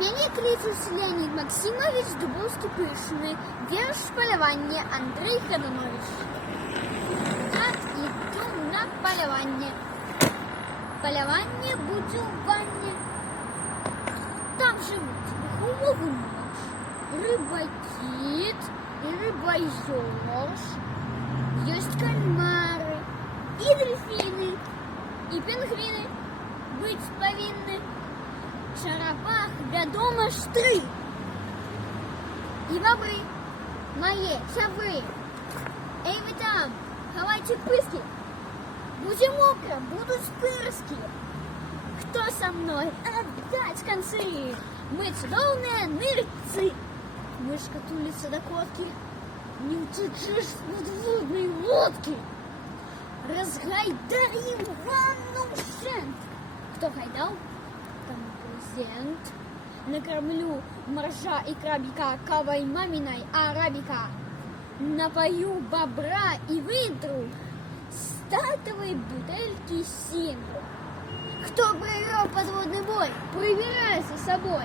Мяне кличуць Леонид Максимович Дубовский-Пышны, верш полявання Андрей Хаданович. Я иду на полявання. Полявання будування. Там живут гумовый нож, рыба-кит и рыба-ёж. Есть кальмары и дельфины, и пингвины. Быть повинны. Шарапах, вядома ж тры. И бобы, мои совы. Эй, вы там, ховайте пыски. Будет мокро, будут спырски. Кто со мной? Отдать концы. Мы цудовные нырцы. Мышка тулится до котки. Не утечешь с подводной лодки. Разгайдарим ванну шент. Кто гайдал? Там презент. Накормлю моржа и крабика кавой маминой арабика. Напою бобра и вытру стартовые бутыльки синдру. Кто проиграл подводный бой, проверяй за собой.